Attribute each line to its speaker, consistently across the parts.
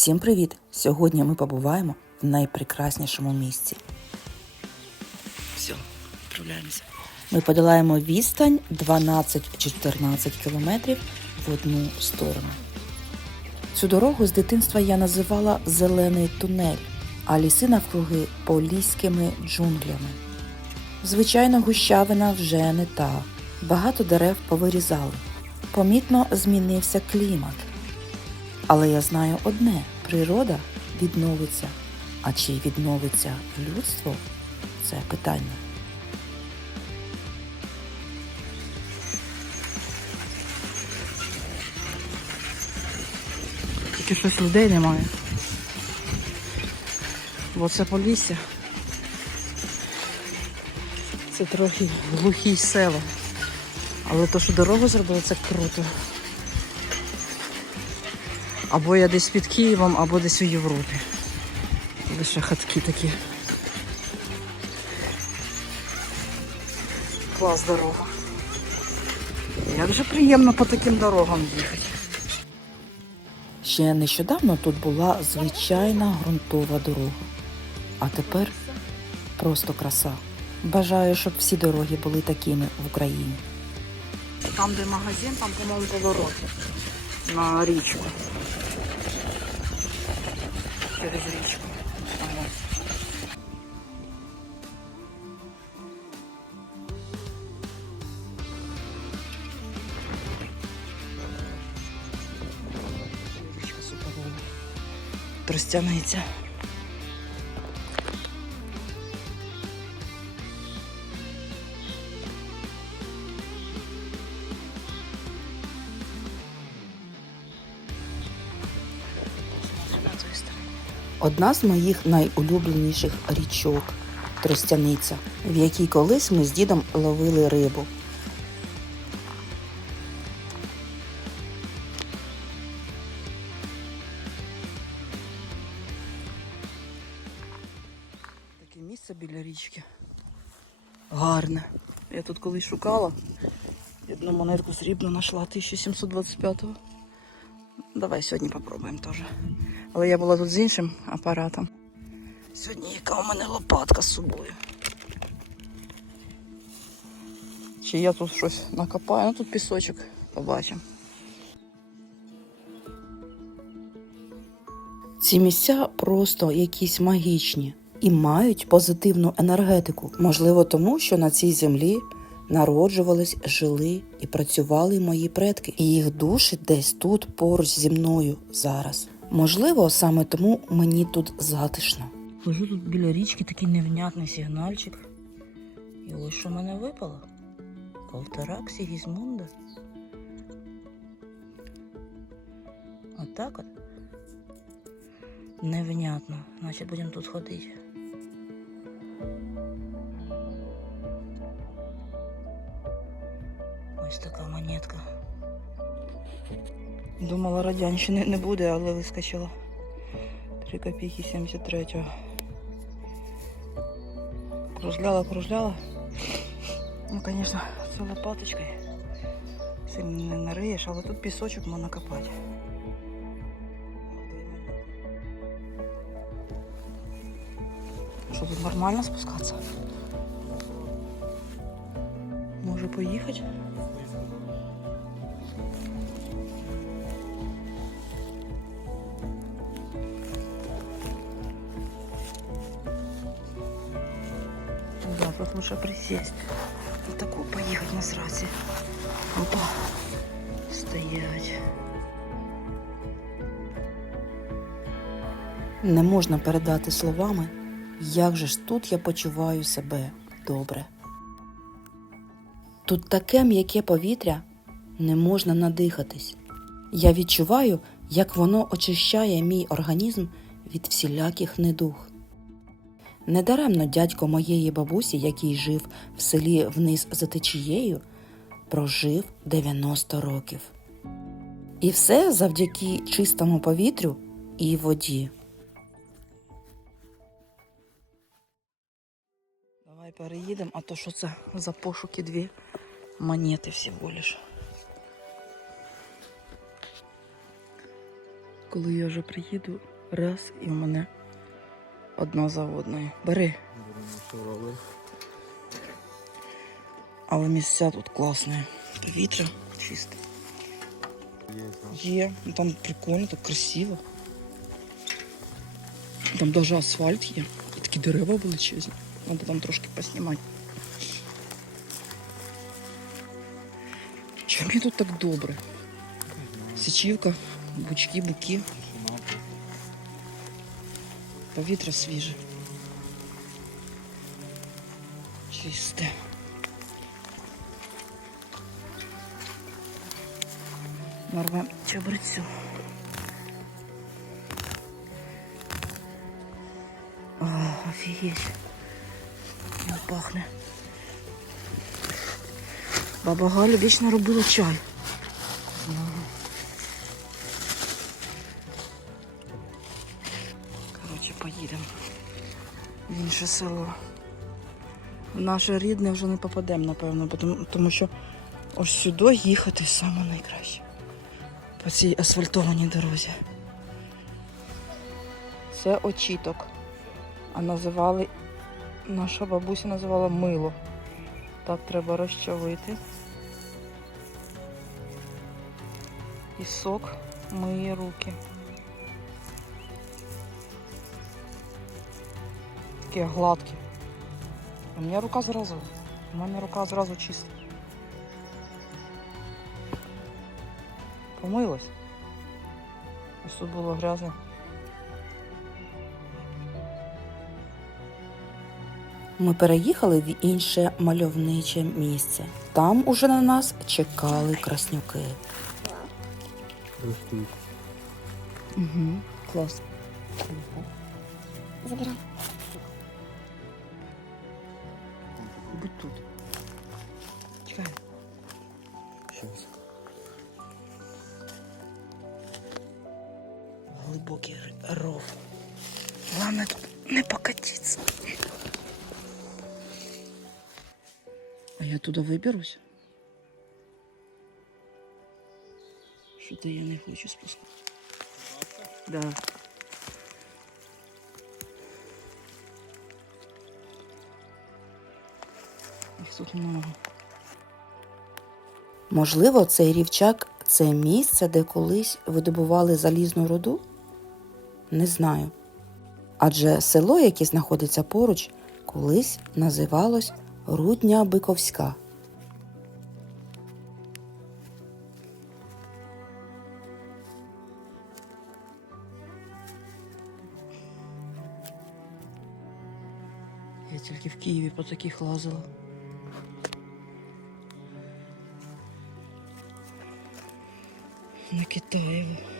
Speaker 1: Всім привіт! Сьогодні ми побуваємо в найпрекраснішому місці.
Speaker 2: Все, відправляємося.
Speaker 1: Ми подолаємо відстань 12-14 кілометрів в одну сторону. Цю дорогу з дитинства я називала Зелений тунель, а ліси навкруги поліськими джунглями. Звичайно, гущавина вже не та. Багато дерев повирізали. Помітно змінився клімат. Але я знаю одне: природа відновиться. А чи відновиться людство це питання.
Speaker 3: Тільки щось людей немає. Бо це полісся. Це трохи глухі села. Але то, що дорогу зробили, це круто. Або я десь під Києвом, або десь у Європі. Лише хатки такі. Клас дорога. Як же приємно по таким дорогам їхати.
Speaker 1: Ще нещодавно тут була звичайна ґрунтова дорога. А тепер просто краса. Бажаю, щоб всі дороги були такими в Україні.
Speaker 3: Там, де магазин, там, по-моєму, поворот на річку. Через річку. Річка суперова. Тростяниця.
Speaker 1: Одна з моїх найулюбленіших річок Тростяниця, в якій колись ми з дідом ловили рибу.
Speaker 3: Таке місце біля річки. Гарне. Я тут колись шукала. Одну монетку срібну знайшла 1725-го. Давай сьогодні попробуємо теж. Але я була тут з іншим апаратом. Сьогодні яка у мене лопатка з собою. Чи я тут щось накопаю? Ну тут пісочок побачимо.
Speaker 1: Ці місця просто якісь магічні і мають позитивну енергетику. Можливо, тому що на цій землі народжувались, жили і працювали мої предки, і їх душі десь тут поруч зі мною зараз. Можливо, саме тому мені тут затишно.
Speaker 3: Лежу тут біля річки такий невнятний сигнальчик. І ось що мене випало. Ковторак Сігізмунда. Отак от. Невнятно. Значить будемо тут ходити. Думала, радянщини не буде, але вискочила. 3 копійки 73-го. Кружляла, кружляла. Ну, звісно, це лопаточкою. Сильно не нариєш, але тут пісочок можна копати. Що тут нормально спускатися? Може поїхати? Тут лучше присесть. Вот такую поехать на срасе. Опа. Стоять.
Speaker 1: Не можна передати словами, як же ж тут я почуваю себе добре. Тут таке м'яке повітря, не можна надихатись. Я відчуваю, як воно очищає мій організм від всіляких недуг. Недаремно дядько моєї бабусі, який жив в селі вниз за течією, прожив 90 років. І все завдяки чистому повітрю і воді.
Speaker 3: Давай переїдемо, а то що це за пошуки дві монети всього лиш. Коли я вже приїду, Раз, і в мене одна за одною. Бери. Але місця тут класні. Повітря чисте. Є. Ну, Там прикольно, так красиво. Там навіть асфальт є. І такі дерева величезні. Треба там трошки поснімати. Чому мені тут так добре? Січівка, бучки, буки. Повітря свіже. Чисте. Нарвем чабрецю. О, офігеть. Він пахне. Баба Галя вічно робила чай. Інше село. В наше рідне вже не попадемо, напевно, тому що ось сюди їхати саме найкраще. По цій асфальтованій дорозі. Це очіток. А називали, наша бабуся називала мило. Так треба розчавити. І сок миє руки. Такі гладкі. У мене рука зразу. У мене рука зразу чиста. Помилась. Ось тут було грязно.
Speaker 1: Ми переїхали в інше мальовниче місце. Там уже на нас чекали краснюки.
Speaker 3: Угу. Клас.
Speaker 4: Забирай.
Speaker 3: Будь тут. Чекай.
Speaker 5: Щас.
Speaker 3: Глибокий ров. Главное тут не покатиться. А я туди виберусь? Що-то я не хочу спускати. Да. Їх тут много.
Speaker 1: Можливо, цей рівчак це місце, де колись видобували залізну руду? Не знаю. Адже село, яке знаходиться поруч, колись називалось Рудня Биковська.
Speaker 3: Я тільки в Києві по таких лазила. На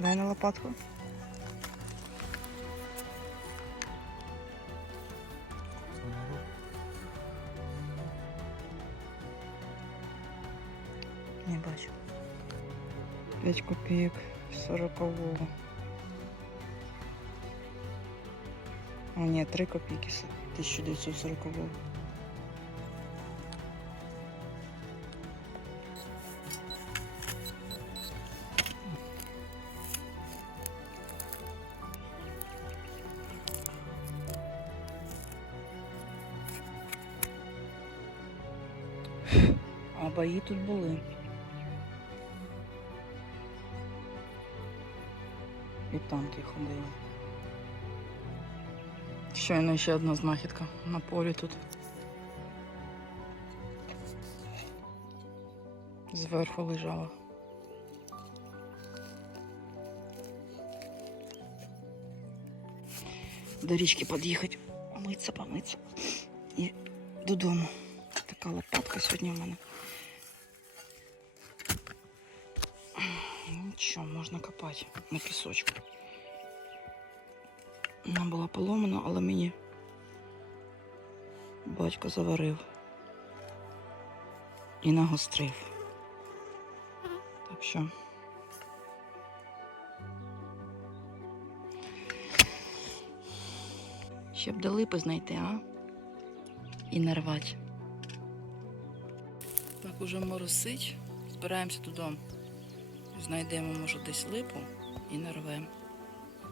Speaker 3: Дай на лопатку. Не бачу. 5 копійок 40-го. А, ні, 3 копійки с- 1940-го. Бої тут були. І танки ходили. Щойно ще одна знахідка на полі тут. Зверху лежала. До річки під'їхати, митися, помитися. І додому. Така лопатка сьогодні в мене. Що, можна копати на пісочку. Вона була поломана, але мені батько заварив і нагострив. Так що. Ще б до липи знайти, а? І нарвати. Так уже моросить. Збираємося додому. Знайдемо, може, десь липу і нарвемо.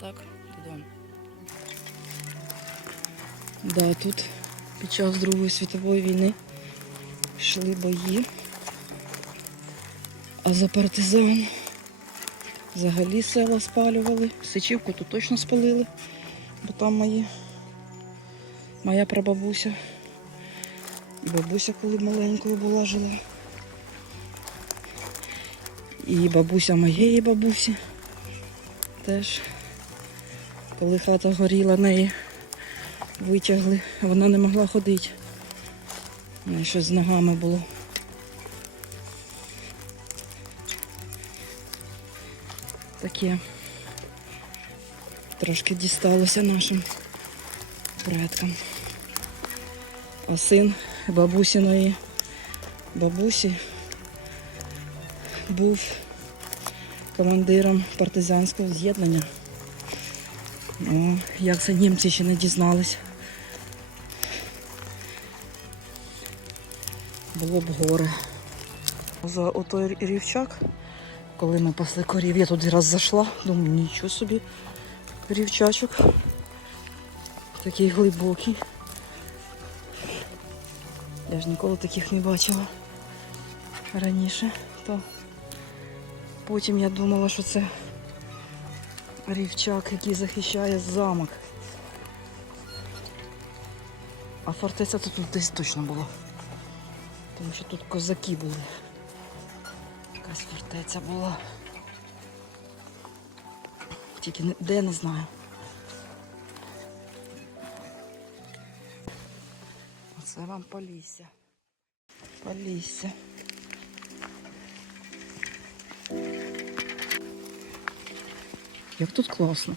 Speaker 3: Так, додому. Да, тут під час Другої світової війни йшли бої. А за партизан взагалі села спалювали. Сичівку тут точно спалили, бо там мої, моя прабабуся. Бабуся, коли маленькою була, жила. І бабуся моєї бабусі теж, коли хата горіла, неї витягли, вона не могла ходити. У неї щось з ногами було. Таке трошки дісталося нашим предкам. А син бабусіної бабусі був командиром партизанського з'єднання. Ну, як це німці ще не дізнались. Було б горе. За отой рівчак, коли ми пасли корів, я туди раз зайшла, думаю, нічого собі, рівчачок. Такий глибокий. Я ж ніколи таких не бачила раніше. То потім я думала, що це рівчак, який захищає замок. А фортеця тут десь точно була. Тому що тут козаки були. Якась фортеця була. Тільки де не знаю. Оце вам Полісся. Полісся. Як тут класно.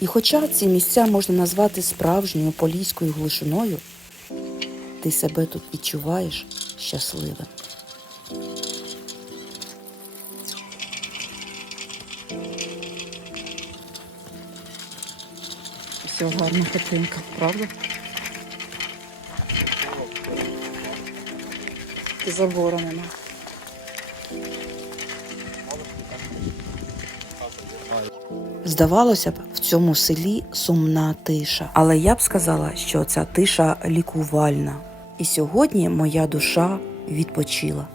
Speaker 1: І хоча ці місця можна назвати справжньою поліською глушиною, ти себе тут відчуваєш щасливим.
Speaker 3: Все гарна хатинка, правда? Забору нема.
Speaker 1: Здавалося б, в цьому селі сумна тиша, але я б сказала, що ця тиша лікувальна. І сьогодні моя душа відпочила.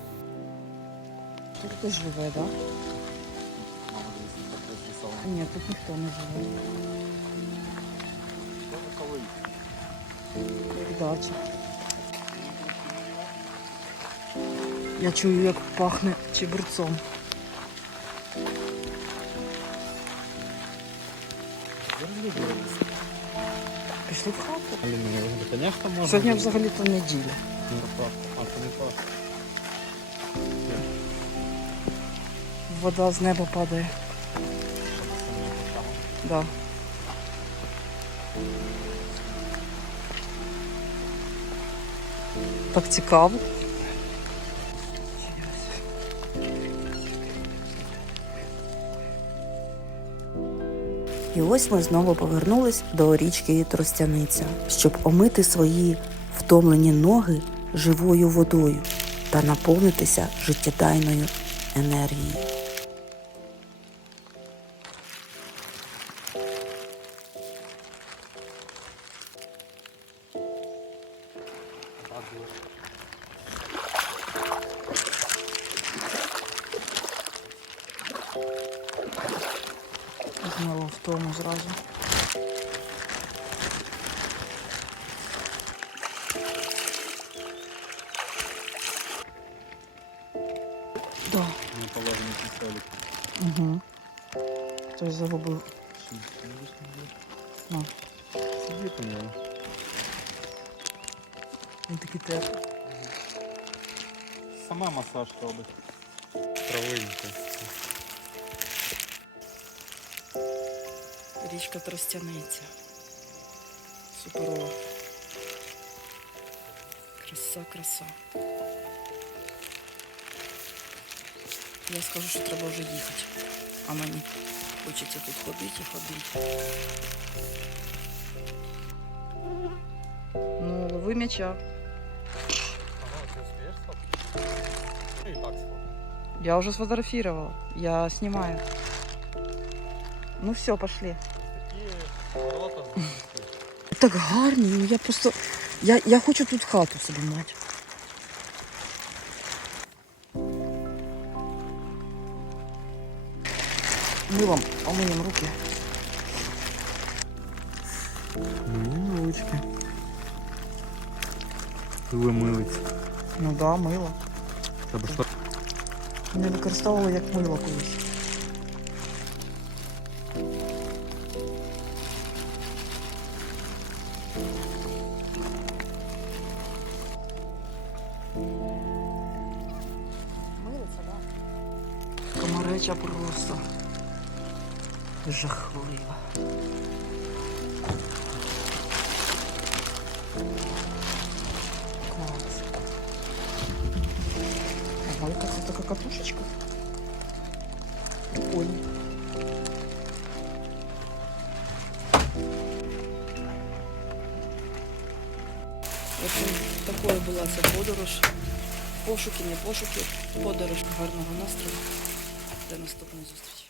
Speaker 3: Тут хтось живе, так? Да? Ні, тут ніхто не живе. Як дача. Я чую, як пахне чебрецом. Пішли в хату.
Speaker 5: Можно.
Speaker 3: Сьогодні взагалі-то неділя.
Speaker 5: Ну.
Speaker 3: Вода з неба падає. Да. Так цікаво.
Speaker 1: І ось ми знову повернулись до річки Тростяниця, щоб омити свої втомлені ноги живою водою та наповнитися життєдайною енергією.
Speaker 3: Да.
Speaker 5: Не положено пистолет.
Speaker 3: Угу. Хтось загубив. Ну.
Speaker 5: Сидит у него.
Speaker 3: Він такий теплий.
Speaker 5: сама масаж робить. Травинка.
Speaker 3: Річка Тростяниця. Суперова. Краса, краса. Я скажу, що треба вже їхати. А мені хочеться тут ходити і ходити. Ну, лови м'яча.
Speaker 5: Ага, ти успієш сфоткати? Ну і так сфоткати.
Speaker 3: Я уже сфотографировала. Я снимаю. Ну все, пошли.
Speaker 5: Такі ворота з
Speaker 3: Так гарні, ну я просто. Я, я хочу тут хату собі мати. Милом, помиємо руки.
Speaker 5: Ну, ручки. Пили милиць.
Speaker 3: Ну да, мило.
Speaker 5: Треба що?
Speaker 3: Не використовувала як мило колись. Милиться, да? Комареча просто жахлива. Клас. Ага, яка це така катушечка. Прикольно. От такою була ця подорож. Пошуки, не пошуки, подорож гарного настрою. До наступної зустрічі.